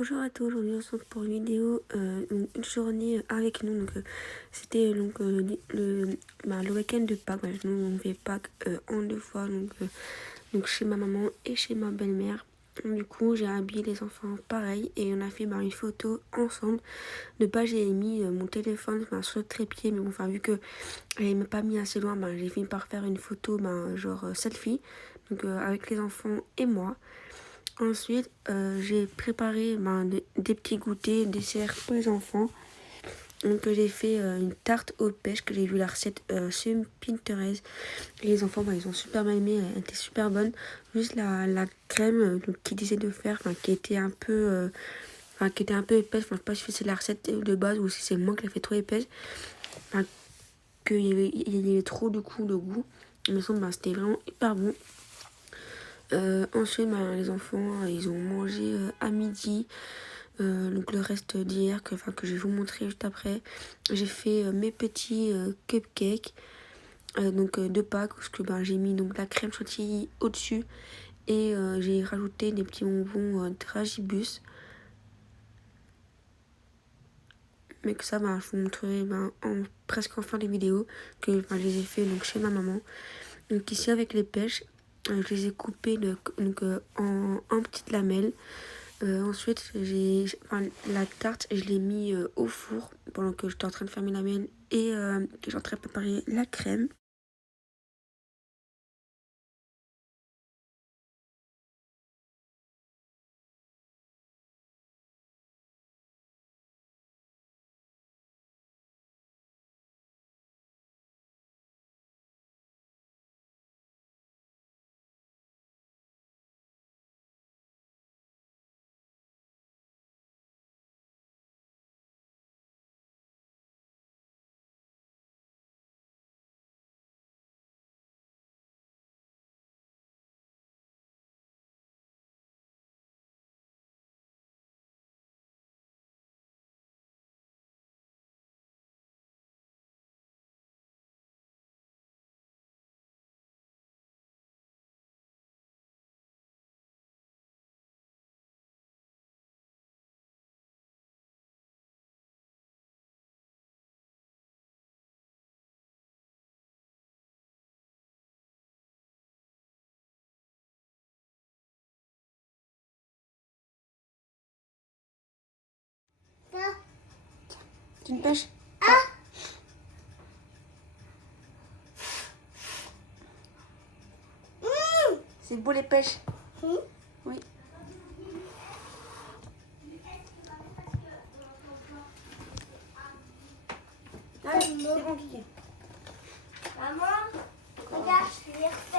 Bonjour à tous, aujourd'hui on se retrouve pour une vidéo, une journée avec nous. Donc c'était le week-end de Pâques. Nous on fait Pâques en 2 fois, donc chez ma maman et chez ma belle-mère. Du coup j'ai habillé les enfants pareil et on a fait une photo ensemble. De base j'ai mis mon téléphone sur le trépied, mais bon, vu que elle m'a pas mis assez loin, j'ai fini par faire une photo genre selfie, donc avec les enfants et moi. Ensuite, j'ai préparé des petits goûters, desserts pour les enfants. Donc, j'ai fait une tarte aux pêches que j'ai vu la recette sur Pinterest. Et les enfants, ils ont super bien aimé, elle était super bonne. Juste la crème qu'ils disaient de faire, qui était un peu, épaisse. Je sais pas si c'est la recette de base ou si c'est moi qui l'ai fait trop épaisse. Il y avait trop de coup de goût. Mais c'était vraiment hyper bon. Ensuite, les enfants, ils ont mangé à midi. Donc le reste d'hier que je vais vous montrer juste après. J'ai fait mes petits cupcakes de Pâques, parce que j'ai mis la crème chantilly au-dessus et j'ai rajouté des petits bonbons Dragibus. Mais que ça, je vous montrerai presque en fin de vidéo que je les ai fait chez ma maman. Donc ici avec les pêches, je les ai coupées en petites lamelles. Ensuite, la tarte, je l'ai mis au four pendant que j'étais en train de faire mes lamelles et que j'étais en train de préparer la crème. C'est une pêche. C'est beau les pêches. Oui. Ah, c'est bon, Kiki. Maman, regarde, je l'ai refait.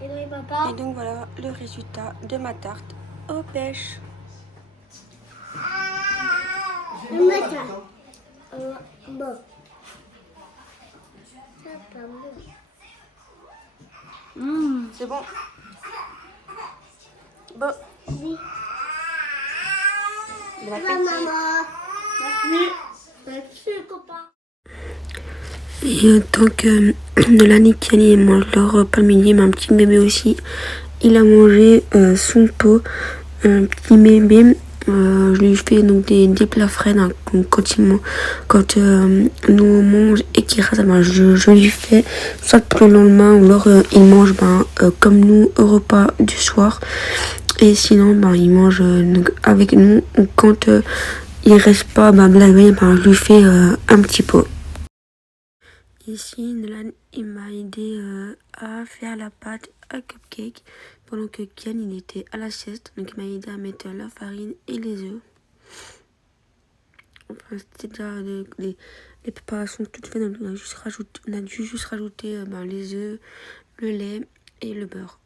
Et papa. Et donc voilà le résultat de ma tarte aux pêches. Le matin. Bon. C'est bon. Bon. Oui. Bon appétit. Maman. Merci. Merci, copain. Et donc, Nolan et Kiani mangent leur repas le midi, mais un petit bébé aussi. Il a mangé son pot, un petit bébé. Je lui fais donc des plats frais hein, quand nous on mange et qu'il reste, ben, je lui fais soit pour le lendemain ou alors il mange comme nous au repas du soir. Et sinon, il mange donc avec nous. Ou quand il reste pas la veille, je lui fais un petit pot. Ici, Nolan il m'a aidé à faire la pâte à cupcake pendant que Kian il était à la sieste. Donc il m'a aidé à mettre la farine et les œufs. Enfin, c'était déjà les préparations toutes faites. Donc on a dû juste rajouter les œufs, le lait et le beurre.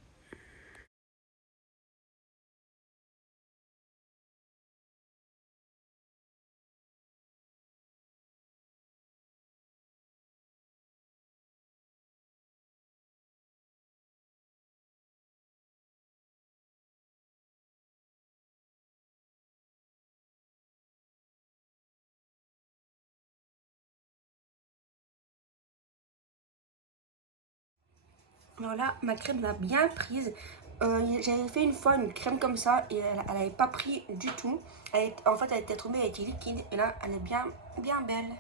Voilà, ma crème m'a bien prise. J'avais fait une fois une crème comme ça et elle n'avait pas pris du tout. En fait, elle était tombée, elle était liquide et là, elle est bien belle.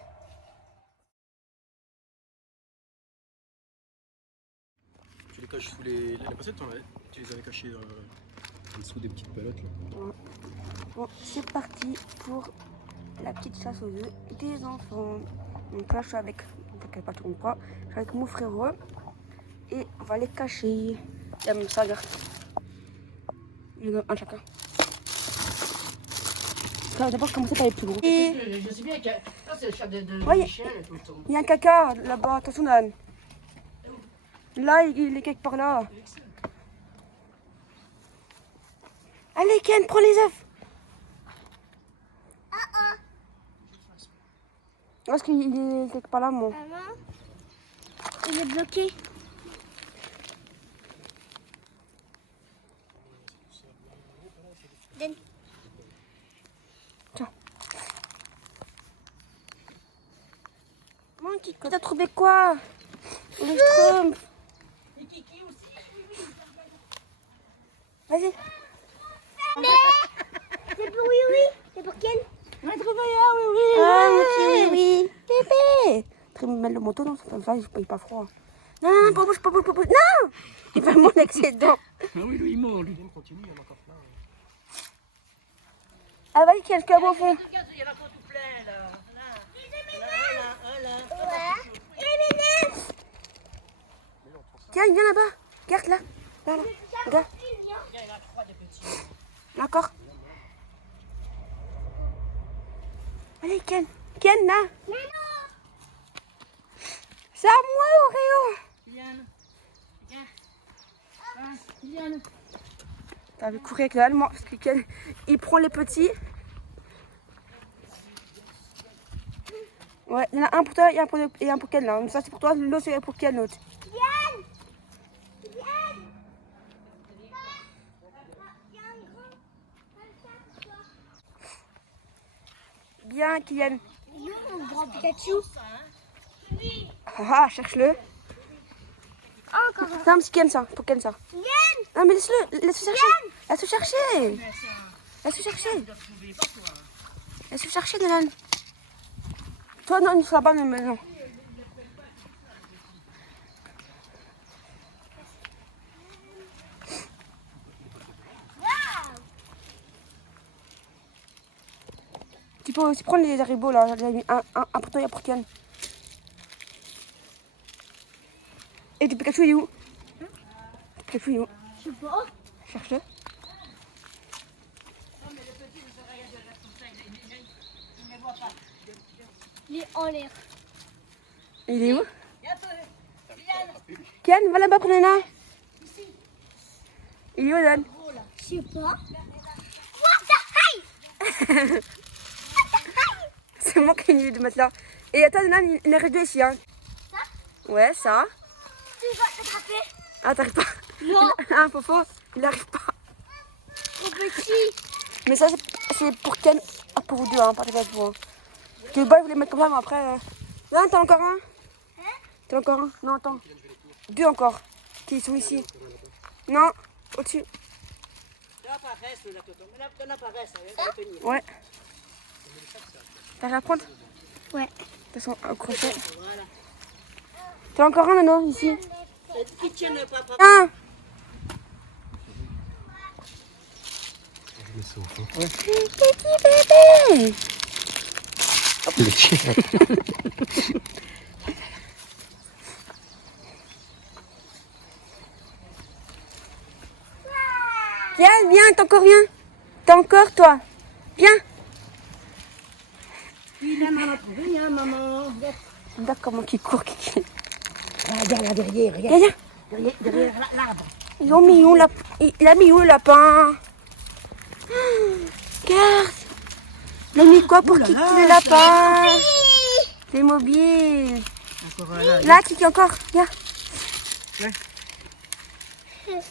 Tu les caches sous les bassins, tu les avais cachés en dessous des petites pelotes là. Ouais. Bon, c'est parti pour la petite chasse aux œufs des enfants. Donc là, je suis avec, pas tout quoi, je suis avec mon frérot et on va les cacher. Il y a même ça, regarde. Il y en a un chacun. D'abord, je commençais par les plus gros. Je sais bien que ça, c'est le chat de Michel. Il y a un caca là-bas, attention Dan. Là, il est quelque part là. Allez Ken, prends les œufs. Parce qu'il est quelque part là, moi. Maman, il est bloqué. Donne. Tiens. Mon Kiko, t'as trouvé quoi? Le Schtroumpf. Et Kiki aussi. Vas-y. C'est pour oui, oui. C'est pour Ken. On a trouvé un, oui, oui. Ah, mon petit oui. Bébé. Très mal le manteau, non, comme ça, il pas froid. Non, pas bouge. Non. Il va mon excédent. Ah oui, lui il mord, lui. Continue, il y en a encore plein. Ah, vas-y, Ken, je te au fond. Regarde, il y en a encore tout plein, là. Là. Tiens, il vient là-bas. Regarde là. Là. Regarde. Il y en a 3 de petits. Là encore. Allez, Ken. Ken, là. C'est à moi, Oreo. Viens. Viens. T'as vu courir avec le allemand parce que Ken, il prend les petits. Ouais, il y en a un pour toi et un pour Ken là. Ça c'est pour toi, l'autre c'est pour Ken l'autre. Bien, Kylian. Il est où mon grand Pikachu? Ah, cherche-le. Oh, encore un. Non, mais c'est Ken ça, pour Ken ça. Ken. Non, mais laisse-le chercher. Laisse-le chercher. Laisse-le chercher. Laisse-le chercher, Nolan. Toi, non, il ne sera pas maintenant. Tu peux aussi prendre les haribots là. J'ai mis un pour toi et un pour Ken. Et du Pikachu, il est où? Le Pikachu, il est où? Je sais pas. Cherche-le. Il est en l'air. Il est où? Ken, va là-bas, prenez-la. Il est où, Dan? Je sais pas. What the hey? C'est moi qui ai mis de mettre là. Et attends, Dan, il en reste deux ici. Hein. Ouais, ça. Tu vas t'attraper. Ah, t'arrives pas. Non. Ah, Fofo, il arrive pas. Au petit. Mais ça, c'est pour Ken. Ah, pour vous deux, hein, pas pour vous. Que le boy voulait mettre comme ça, mais après. Non, t'en as encore un. T'en as encore un. Non, attends. Deux encore. Qui sont ici. Non, au-dessus. Ouais. T'arrives à prendre? Ouais. De toute façon, un crochet. T'en as encore un, Nano, ici. Un. Je mets ça au fond. Petit bébé. Viens, t'as encore rien. T'as encore, toi. Viens. Il a maman trouvé, hein, maman. Regarde comment il court, Kiki. Derrière, derrière, regarde. Viens, viens. Derrière l'arbre. Ils ont mis où, il a mis où le lapin? Regarde. Il a mis quoi pour Kiki le lapin? C'est mobile. Encore un là. Là, Kiki encore. Viens.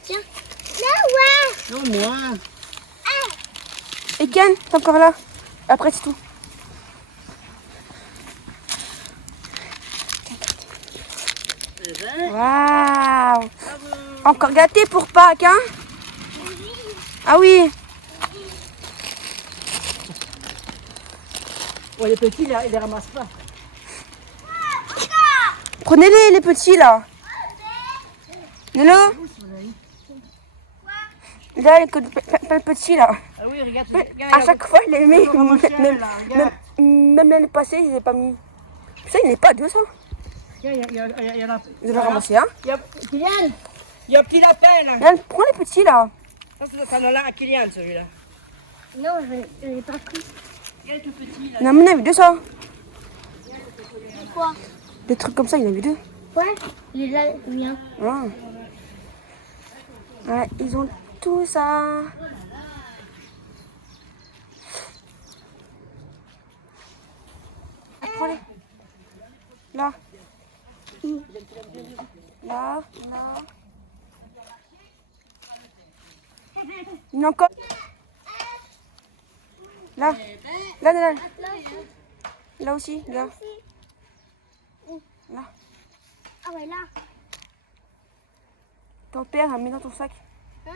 Tiens. Là, ouais. Non, moi. Et Ken, t'es encore là. Après, c'est tout. Waouh. Encore gâté pour Pâques, hein? Ah oui. Ouais, les petits, là, ils les ramassent pas. Prenez-les, les petits, là. Nolo. Là, le petit, là. Ah oui, regarde. À chaque fois, il les met. Regarde. Même l'année passée, il n'est pas mis. Ça, il n'est pas deux, ça. Il y en a. Vous avez ramassé un. Kylian, il y a un petit lapin, là. Là, prends les petits, là. Ça, c'est là à Kylian, celui-là. Non, je l'ai pas pris. Il y a le tout petit, là. Il en a vu deux, ça. Quoi? Des trucs comme ça, il en a vu deux. Ouais. Il est là, le mien. Ah. Ouais, ils ont tout ça. Prends-les. Là. Là, là. Il y en a encore. Là. Là. Là aussi, là. Là. Ah ouais, là. Ton père, mets dans ton sac. Hein?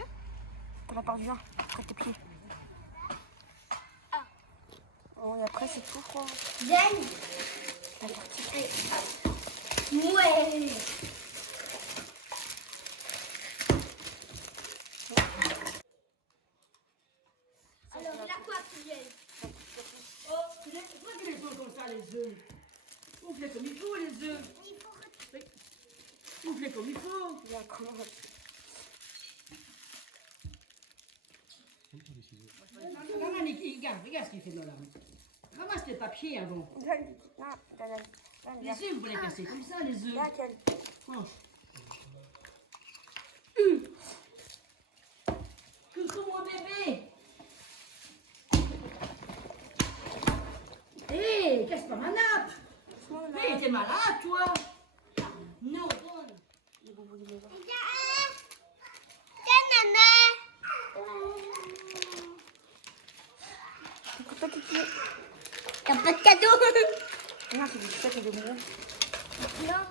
T'en as perdu un, après tes pieds. Ah. Oh, et après, c'est tout, quoi. Jen. Ouais. Alors, il a quoi, Kylian? Oh, pourquoi tu les fais comme ça, les œufs? Ouvre-les comme il faut, les œufs. Ouvre-les comme il faut. Il y a comment? Maman, regarde ce qu'il fait là. Ramasse le papier avant. Les œufs, vous les casser comme ça, les œufs. Là, Ken. Mange. Coucou mon bébé. Hé, casse pas ma nappe. Mais t'es malade, toi. Non, donne. T'as pas de cadeau? Non, c'est du sac et des bonbons. Non.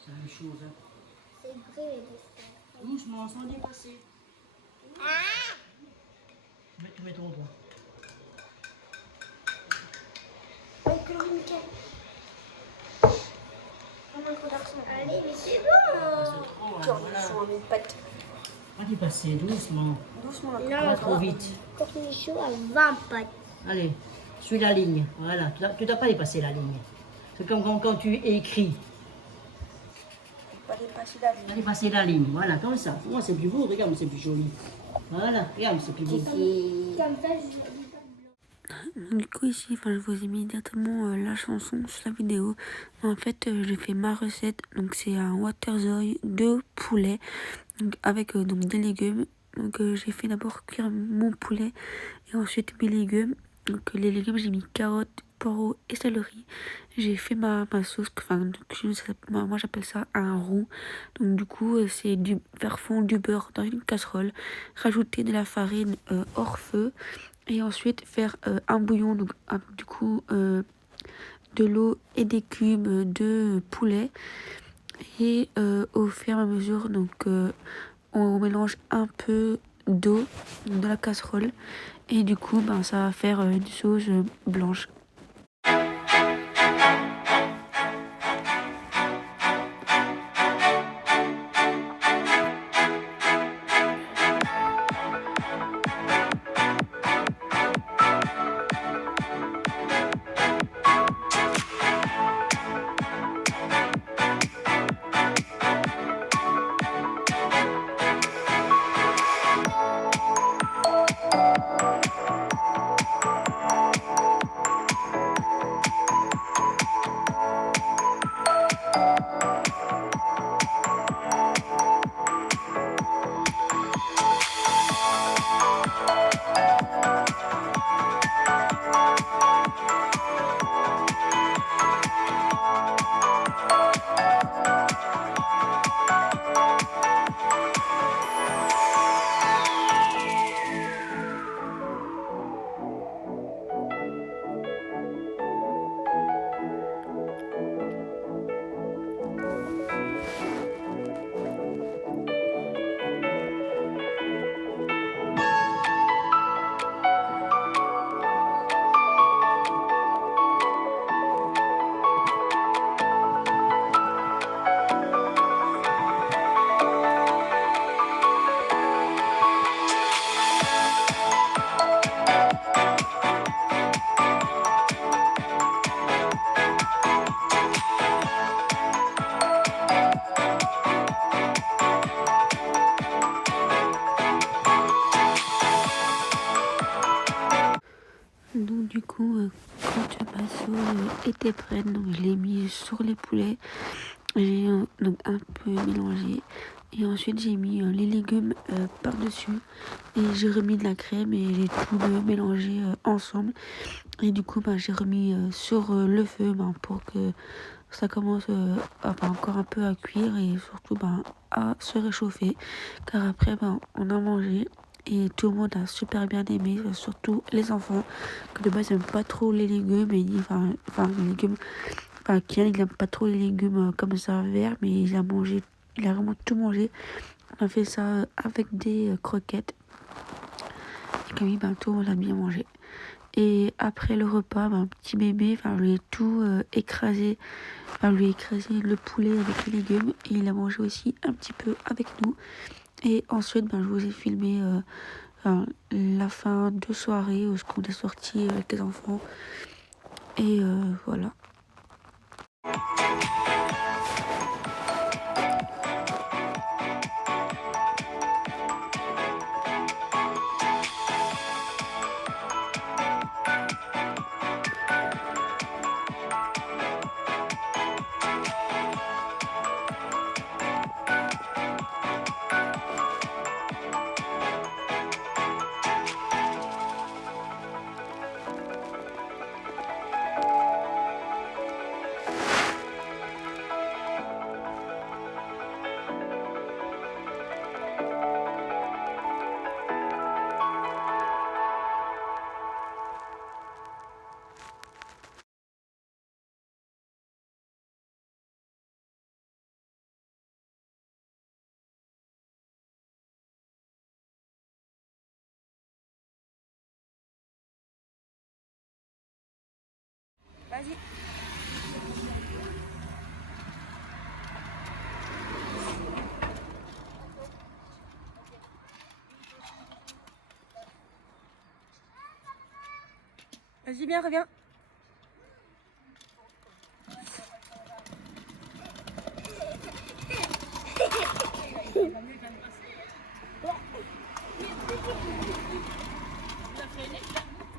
C'est la même chose. Hein. C'est vrai. Doucement, sans dépasser. Tu mets ton doigt. Allez, mais c'est bon. C'est trop, hein, voilà. une pâte. On va y passer doucement. Doucement, Pas trop vite. Cornichon à 20 pattes. Allez, suis la ligne. Voilà, tu dois pas dépasser la ligne. C'est comme quand tu écris. pas dépasser la Tu dois dépasser la ligne. Voilà, comme ça. Moi, c'est plus beau. Regarde, c'est plus joli. Voilà, regarde, c'est plus beau. Comme ça, Du coup ici, enfin, je vous ai mis directement la chanson sur la vidéo. En fait, j'ai fait ma recette. Donc c'est un waterzooi de poulet donc, avec donc des légumes. Donc j'ai fait d'abord cuire mon poulet et ensuite mes légumes. Donc les légumes, j'ai mis carottes, poireaux et céleri. J'ai fait ma sauce, enfin moi j'appelle ça un roux. Donc du coup c'est du faire fondre du beurre dans une casserole, rajouter de la farine hors feu et ensuite faire un bouillon, donc du coup de l'eau et des cubes de poulet et au fur et à mesure donc on mélange un peu d'eau dans la casserole et du coup ben, ça va faire une sauce blanche. Donc du coup, quand ma sauce était prête, donc je l'ai mis sur les poulets. J'ai donc un peu mélangé. Et ensuite j'ai mis les légumes par-dessus. Et j'ai remis de la crème et j'ai tout mélangé ensemble. Et du coup, j'ai remis sur le feu pour que ça commence encore un peu à cuire et surtout à se réchauffer. Car après, on a mangé. Et tout le monde a super bien aimé, surtout les enfants, que de base ils n'aiment pas trop les légumes. Et les légumes, Kian il n'aime pas trop les légumes comme ça verts, mais il a vraiment tout mangé. On a fait ça avec des croquettes. Et comme tout le monde a bien mangé. Et après le repas, petit bébé, je lui ai tout écrasé. Je lui ai écrasé le poulet avec les légumes et il a mangé aussi un petit peu avec nous. Et ensuite, je vous ai filmé la fin de soirée où on est sorti avec les enfants. Et voilà. Vas-y. Vas-y, viens, reviens.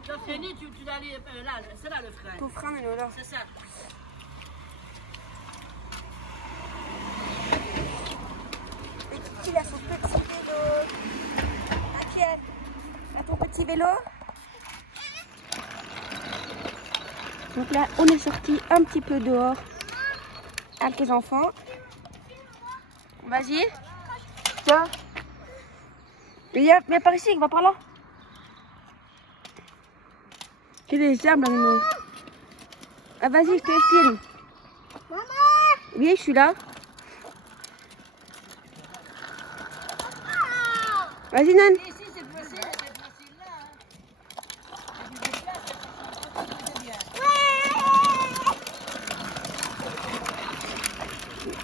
Tu as freiné, tu dois aller là, c'est là le frein. Ton frein, il est là. C'est ça. Et Kiki, il a son petit vélo. Atienne, à ton petit vélo. Donc là, on est sorti un petit peu dehors avec les enfants. Vas-y. Tiens. Viens par ici, va par là. Quel est les arbres là, Nounou? Ah, vas-y, je te filme. Maman. Oui, je suis là. Vas-y, Nan. Ici, c'est facile là.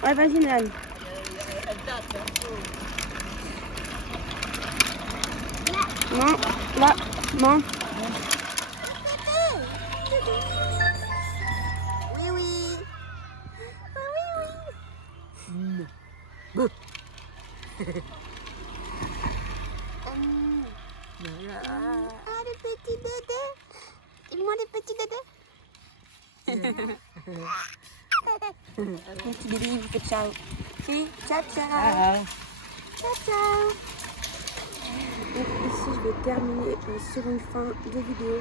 Ouais, vas-y, Nan. Elle date, Non, là, non. Oui, oui. Ah, les petits dédés. Dis-moi les petits dédés. Mon petit bébé, il vous fait ciao. Si, ciao, ciao. Ciao, ciao. Donc ici, je vais terminer sur une fin de vidéo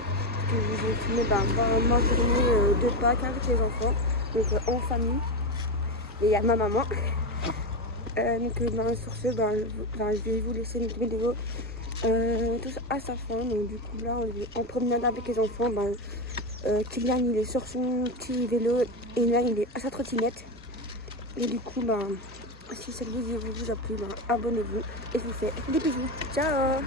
que je vais filmer ma journée de Pâques avec les enfants, donc en famille. Et il y a ma maman. Sur ce, je vais vous laisser une vidéo tout ça à sa fin. Donc du coup là, on est en promenade avec les enfants. Kylian, il est sur son petit vélo et là, il est à sa trottinette. Et du coup, si cette vidéo vous a plu, abonnez-vous et je vous fais des bisous. Ciao!